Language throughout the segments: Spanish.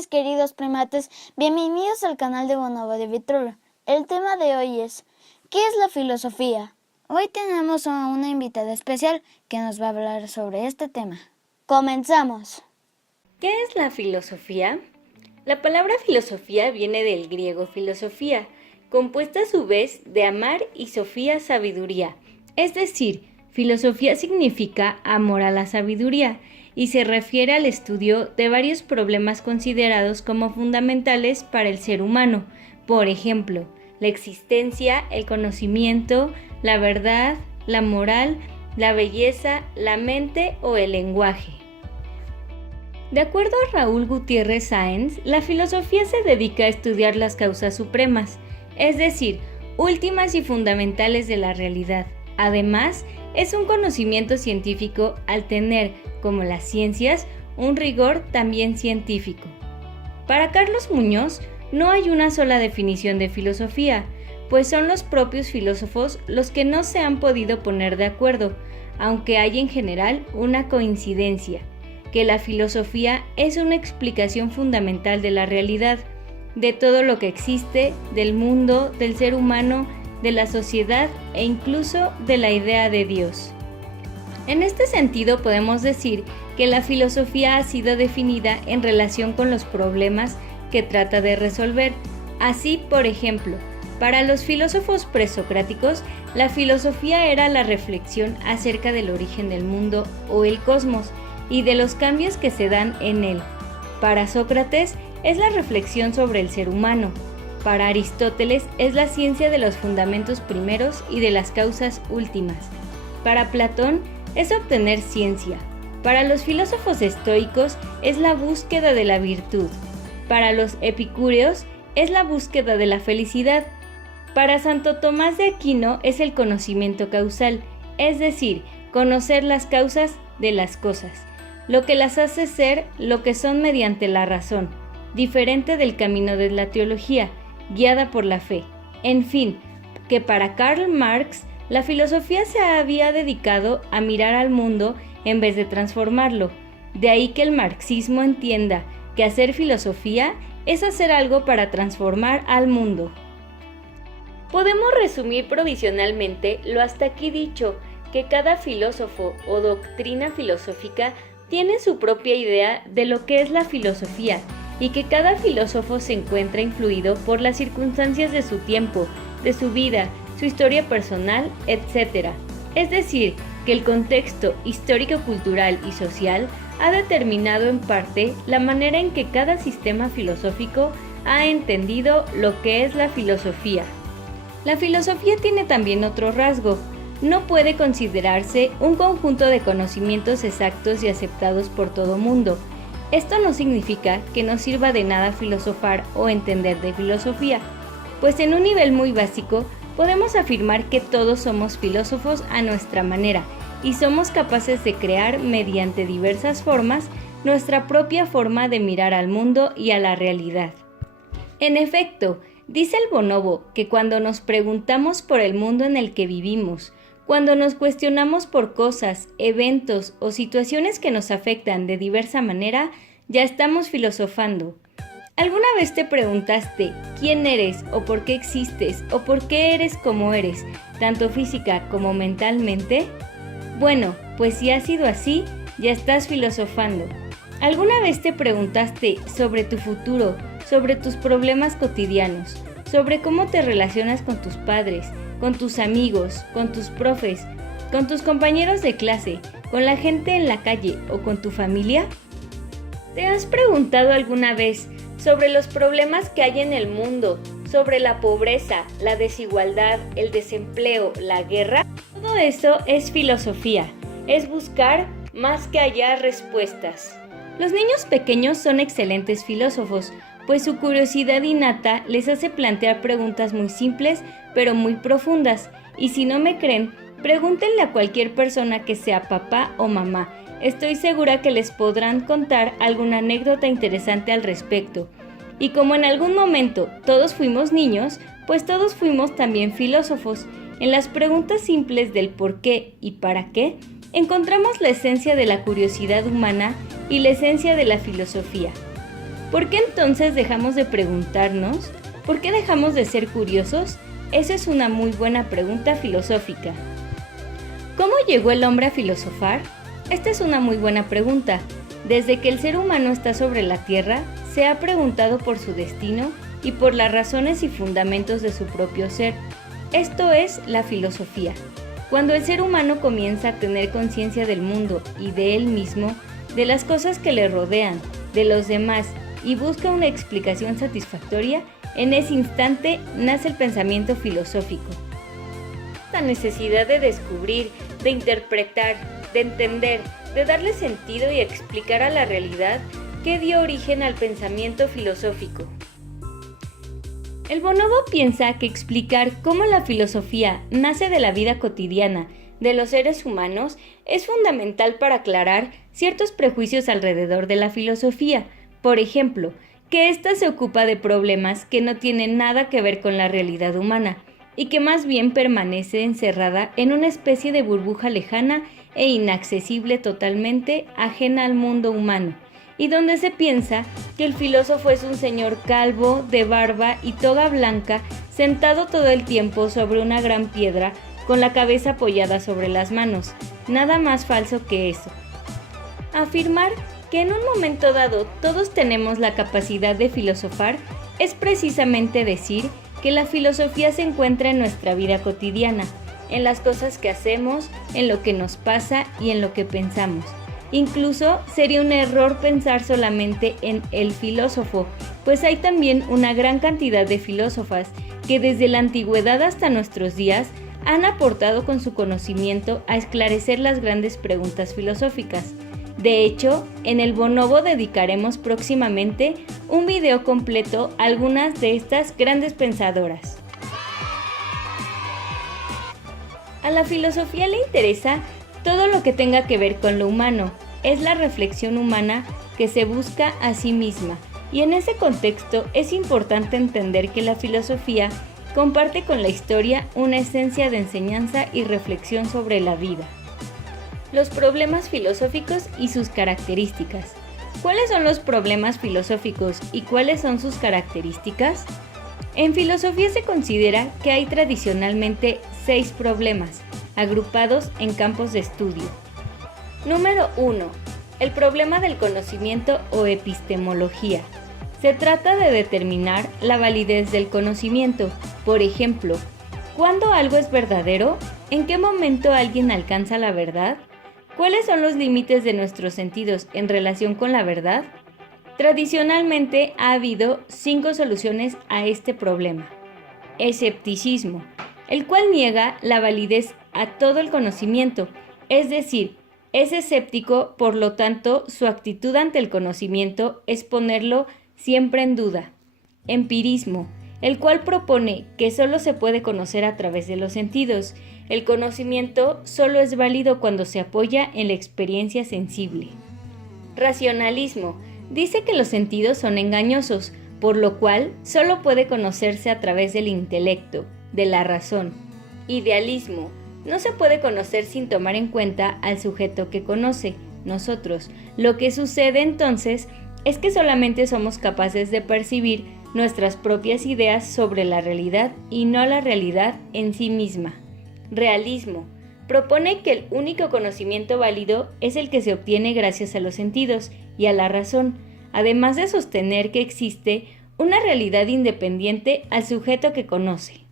mis queridos primates, bienvenidos al canal de Bonobo de Vitruvio. El tema de hoy es, ¿qué es la filosofía? Hoy tenemos a una invitada especial que nos va a hablar sobre este tema. ¡Comenzamos! ¿Qué es la filosofía? La palabra filosofía viene del griego filosofía, compuesta a su vez de amar y sofía sabiduría. Es decir, filosofía significa amor a la sabiduría y se refiere al estudio de varios problemas considerados como fundamentales para el ser humano. Por ejemplo, la existencia, el conocimiento, la verdad, la moral, la belleza, la mente o el lenguaje. De acuerdo a Raúl Gutiérrez Sáenz, la filosofía se dedica a estudiar las causas supremas, es decir, últimas y fundamentales de la realidad. Además, es un conocimiento científico al tener, como las ciencias, un rigor también científico. Para Carlos Muñoz, no hay una sola definición de filosofía, pues son los propios filósofos los que no se han podido poner de acuerdo, aunque hay en general una coincidencia, que la filosofía es una explicación fundamental de la realidad, de todo lo que existe, del mundo, del ser humano, de la sociedad e incluso de la idea de Dios. En este sentido podemos decir que la filosofía ha sido definida en relación con los problemas que trata de resolver. Así, por ejemplo, para los filósofos presocráticos, la filosofía era la reflexión acerca del origen del mundo o el cosmos y de los cambios que se dan en él. Para Sócrates es la reflexión sobre el ser humano. Para Aristóteles es la ciencia de los fundamentos primeros y de las causas últimas. Para Platón es obtener ciencia. Para los filósofos estoicos es la búsqueda de la virtud. Para los epicúreos es la búsqueda de la felicidad. Para Santo Tomás de Aquino es el conocimiento causal, es decir, conocer las causas de las cosas, lo que las hace ser lo que son mediante la razón, diferente del camino de la teología, guiada por la fe. En fin, que para Karl Marx, la filosofía se había dedicado a mirar al mundo en vez de transformarlo. De ahí que el marxismo entienda que hacer filosofía es hacer algo para transformar al mundo. Podemos resumir provisionalmente lo hasta aquí dicho, que cada filósofo o doctrina filosófica tiene su propia idea de lo que es la filosofía y que cada filósofo se encuentra influido por las circunstancias de su tiempo, de su vida, su historia personal, etc. Es decir, que el contexto histórico-cultural y social ha determinado en parte la manera en que cada sistema filosófico ha entendido lo que es la filosofía. La filosofía tiene también otro rasgo. No puede considerarse un conjunto de conocimientos exactos y aceptados por todo mundo. Esto no significa que no sirva de nada filosofar o entender de filosofía, pues en un nivel muy básico podemos afirmar que todos somos filósofos a nuestra manera y somos capaces de crear mediante diversas formas nuestra propia forma de mirar al mundo y a la realidad. En efecto, dice el bonobo que cuando nos preguntamos por el mundo en el que vivimos, cuando nos cuestionamos por cosas, eventos o situaciones que nos afectan de diversa manera, ya estamos filosofando. ¿Alguna vez te preguntaste quién eres o por qué existes o por qué eres como eres, tanto física como mentalmente? Bueno, pues si ha sido así, ya estás filosofando. ¿Alguna vez te preguntaste sobre tu futuro, sobre tus problemas cotidianos, sobre cómo te relacionas con tus padres, con tus amigos, con tus profes, con tus compañeros de clase, con la gente en la calle o con tu familia? ¿Te has preguntado alguna vez sobre los problemas que hay en el mundo, sobre la pobreza, la desigualdad, el desempleo, la guerra? Todo eso es filosofía, es buscar más que hallar respuestas. Los niños pequeños son excelentes filósofos, pues su curiosidad innata les hace plantear preguntas muy simples pero muy profundas, y si no me creen, pregúntenle a cualquier persona que sea papá o mamá. Estoy segura que les podrán contar alguna anécdota interesante al respecto. Y como en algún momento todos fuimos niños, pues todos fuimos también filósofos. En las preguntas simples del por qué y para qué, encontramos la esencia de la curiosidad humana y la esencia de la filosofía. ¿Por qué entonces dejamos de preguntarnos? ¿Por qué dejamos de ser curiosos? Esa es una muy buena pregunta filosófica. ¿Cómo llegó el hombre a filosofar? Esta es una muy buena pregunta. Desde que el ser humano está sobre la Tierra, se ha preguntado por su destino y por las razones y fundamentos de su propio ser. Esto es la filosofía. Cuando el ser humano comienza a tener conciencia del mundo y de él mismo, de las cosas que le rodean, de los demás, y busca una explicación satisfactoria, en ese instante nace el pensamiento filosófico. La necesidad de descubrir, de interpretar, de entender, de darle sentido y explicar a la realidad que dio origen al pensamiento filosófico. El bonobo piensa que explicar cómo la filosofía nace de la vida cotidiana de los seres humanos es fundamental para aclarar ciertos prejuicios alrededor de la filosofía. Por ejemplo, que ésta se ocupa de problemas que no tienen nada que ver con la realidad humana y que más bien permanece encerrada en una especie de burbuja lejana e inaccesible, totalmente ajena al mundo humano, y donde se piensa que el filósofo es un señor calvo, de barba y toga blanca, sentado todo el tiempo sobre una gran piedra con la cabeza apoyada sobre las manos. Nada más falso que eso. Afirmar que en un momento dado todos tenemos la capacidad de filosofar es precisamente decir que la filosofía se encuentra en nuestra vida cotidiana, en las cosas que hacemos, en lo que nos pasa y en lo que pensamos. Incluso sería un error pensar solamente en el filósofo, pues hay también una gran cantidad de filósofas que desde la antigüedad hasta nuestros días han aportado con su conocimiento a esclarecer las grandes preguntas filosóficas. De hecho, en el Bonobo dedicaremos próximamente un video completo a algunas de estas grandes pensadoras. A la filosofía le interesa todo lo que tenga que ver con lo humano. Es la reflexión humana que se busca a sí misma, y en ese contexto es importante entender que la filosofía comparte con la historia una esencia de enseñanza y reflexión sobre la vida. Los problemas filosóficos y sus características. ¿Cuáles son los problemas filosóficos y cuáles son sus características? En filosofía se considera que hay tradicionalmente 6 problemas, agrupados en campos de estudio. Número 1. El problema del conocimiento o epistemología. Se trata de determinar la validez del conocimiento. Por ejemplo, ¿cuándo algo es verdadero? ¿En qué momento alguien alcanza la verdad? ¿Cuáles son los límites de nuestros sentidos en relación con la verdad? Tradicionalmente ha habido 5 soluciones a este problema. Escepticismo, el cual niega la validez a todo el conocimiento, es decir, es escéptico, por lo tanto, su actitud ante el conocimiento es ponerlo siempre en duda. Empirismo, el cual propone que solo se puede conocer a través de los sentidos. El conocimiento solo es válido cuando se apoya en la experiencia sensible. Racionalismo, dice que los sentidos son engañosos, por lo cual solo puede conocerse a través del intelecto, de la razón. Idealismo, no se puede conocer sin tomar en cuenta al sujeto que conoce, nosotros. Lo que sucede entonces es que solamente somos capaces de percibir nuestras propias ideas sobre la realidad y no la realidad en sí misma. Realismo, propone que el único conocimiento válido es el que se obtiene gracias a los sentidos y a la razón, además de sostener que existe una realidad independiente al sujeto que conoce.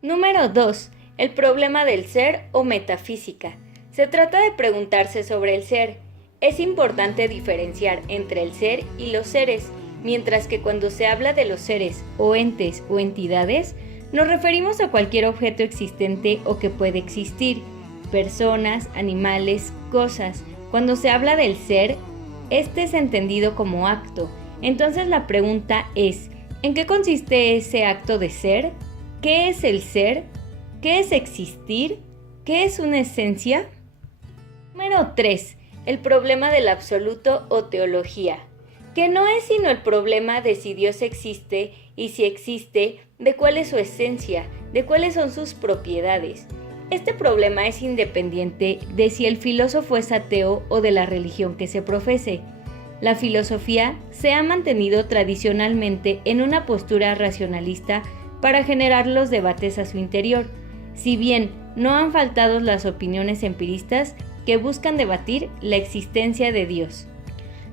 Número 2. El problema del ser o metafísica. Se trata de preguntarse sobre el ser. Es importante diferenciar entre el ser y los seres, mientras que cuando se habla de los seres o entes o entidades, nos referimos a cualquier objeto existente o que puede existir, personas, animales, cosas. Cuando se habla del ser, este es entendido como acto. Entonces la pregunta es, ¿en qué consiste ese acto de ser? ¿Qué es el ser? ¿Qué es existir? ¿Qué es una esencia? Número 3. El problema del absoluto o teología, que no es sino el problema de si Dios existe y si existe, de cuál es su esencia, de cuáles son sus propiedades. Este problema es independiente de si el filósofo es ateo o de la religión que se profese. la filosofía se ha mantenido tradicionalmente en una postura racionalista para generar los debates a su interior, si bien no han faltado las opiniones empiristas que buscan debatir la existencia de Dios.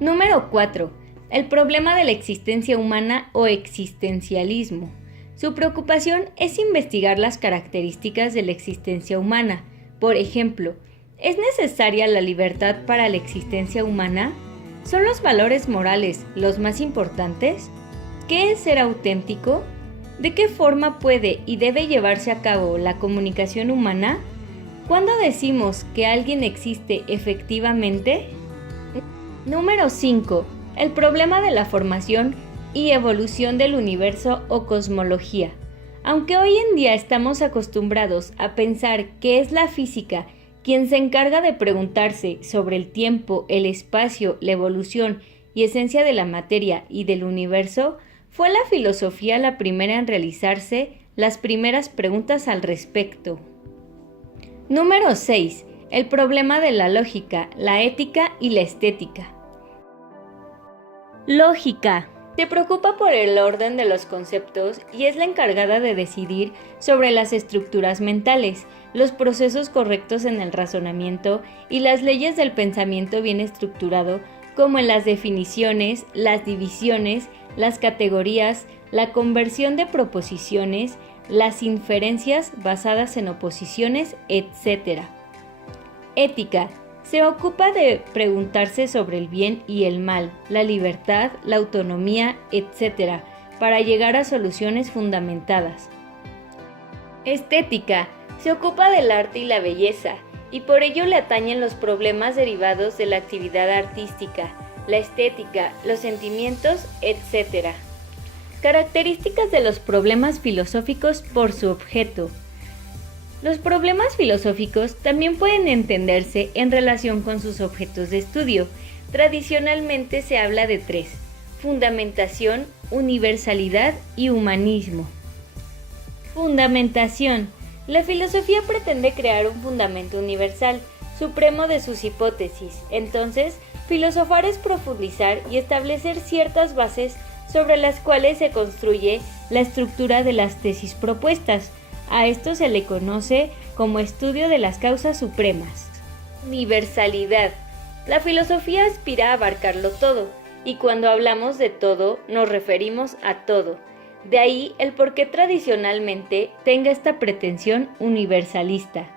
Número 4. El problema de la existencia humana o existencialismo. Su preocupación es investigar las características de la existencia humana. Por ejemplo, ¿es necesaria la libertad para la existencia humana? ¿Son los valores morales los más importantes? ¿Qué es ser auténtico? ¿De qué forma puede y debe llevarse a cabo la comunicación humana? ¿Cuándo decimos que alguien existe efectivamente? Número 5. El problema de la formación y evolución del universo o cosmología. Aunque hoy en día estamos acostumbrados a pensar que es la física quien se encarga de preguntarse sobre el tiempo, el espacio, la evolución y esencia de la materia y del universo, fue la filosofía la primera en realizarse las primeras preguntas al respecto. Número 6. El problema de la lógica, la ética y la estética. Lógica. Se preocupa por el orden de los conceptos y es la encargada de decidir sobre las estructuras mentales, los procesos correctos en el razonamiento y las leyes del pensamiento bien estructurado, como en las definiciones, las divisiones, las categorías, la conversión de proposiciones, las inferencias basadas en oposiciones, etc. Ética. Se ocupa de preguntarse sobre el bien y el mal, la libertad, la autonomía, etc., para llegar a soluciones fundamentadas. Estética. Se ocupa del arte y la belleza, y por ello le atañen los problemas derivados de la actividad artística, la estética, los sentimientos, etc. Características de los problemas filosóficos por su objeto. Los problemas filosóficos también pueden entenderse en relación con sus objetos de estudio. Tradicionalmente se habla de tres: fundamentación, universalidad y humanismo. Fundamentación. La filosofía pretende crear un fundamento universal, supremo de sus hipótesis. Entonces, filosofar es profundizar y establecer ciertas bases sobre las cuales se construye la estructura de las tesis propuestas. A esto se le conoce como estudio de las causas supremas. Universalidad. La filosofía aspira a abarcarlo todo, y cuando hablamos de todo, nos referimos a todo. De ahí el por qué tradicionalmente tenga esta pretensión universalista.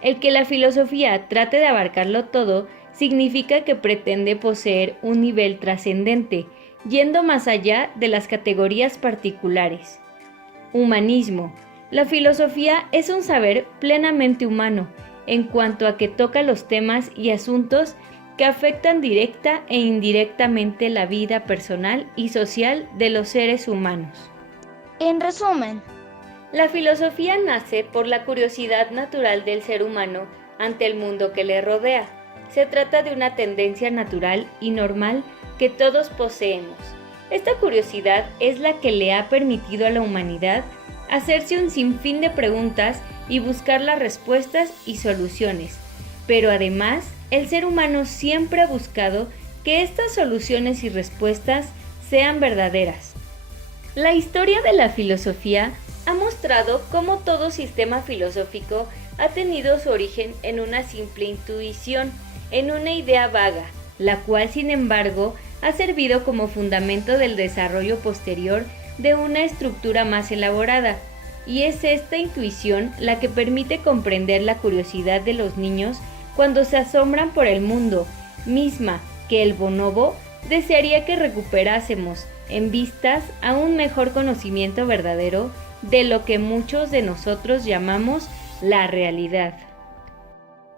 El que la filosofía trate de abarcarlo todo significa que pretende poseer un nivel trascendente, yendo más allá de las categorías particulares. Humanismo. La filosofía es un saber plenamente humano, en cuanto a que toca los temas y asuntos que afectan directa e indirectamente la vida personal y social de los seres humanos. En resumen, la filosofía nace por la curiosidad natural del ser humano ante el mundo que le rodea. Se trata de una tendencia natural y normal que todos poseemos. Esta curiosidad es la que le ha permitido a la humanidad hacerse un sinfín de preguntas y buscar las respuestas y soluciones. Pero además, el ser humano siempre ha buscado que estas soluciones y respuestas sean verdaderas. La historia de la filosofía ha mostrado cómo todo sistema filosófico ha tenido su origen en una simple intuición, en una idea vaga, la cual, sin embargo, ha servido como fundamento del desarrollo posterior de una estructura más elaborada, y es esta intuición la que permite comprender la curiosidad de los niños cuando se asombran por el mundo, misma que el bonobo desearía que recuperásemos en vistas a un mejor conocimiento verdadero de lo que muchos de nosotros llamamos la realidad.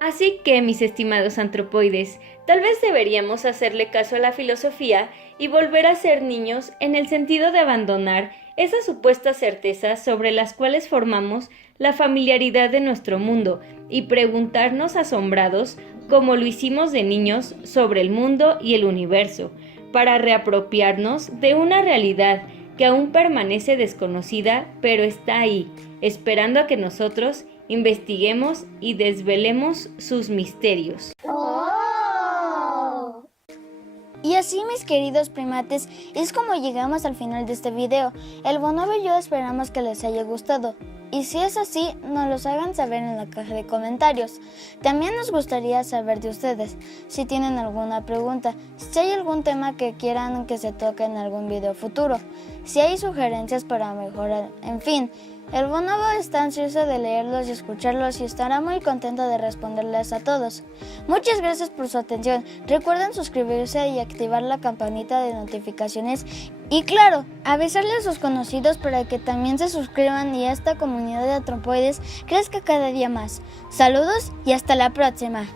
Así que, mis estimados antropoides, tal vez deberíamos hacerle caso a la filosofía y volver a ser niños en el sentido de abandonar esas supuestas certezas sobre las cuales formamos la familiaridad de nuestro mundo y preguntarnos asombrados, como lo hicimos de niños, sobre el mundo y el universo, para reapropiarnos de una realidad que aún permanece desconocida, pero está ahí, esperando a que nosotros investiguemos y desvelemos sus misterios. Y así, mis queridos primates, es como llegamos al final de este video. El bonobo y yo esperamos que les haya gustado. Y si es así, nos los hagan saber en la caja de comentarios. También nos gustaría saber de ustedes, si tienen alguna pregunta, si hay algún tema que quieran que se toque en algún video futuro, si hay sugerencias para mejorar, en fin. El bonobo está ansioso de leerlos y escucharlos y estará muy contento de responderles a todos. Muchas gracias por su atención. Recuerden suscribirse y activar la campanita de notificaciones. Y claro, avisarle a sus conocidos para que también se suscriban y esta comunidad de antropoides crezca cada día más. Saludos y hasta la próxima.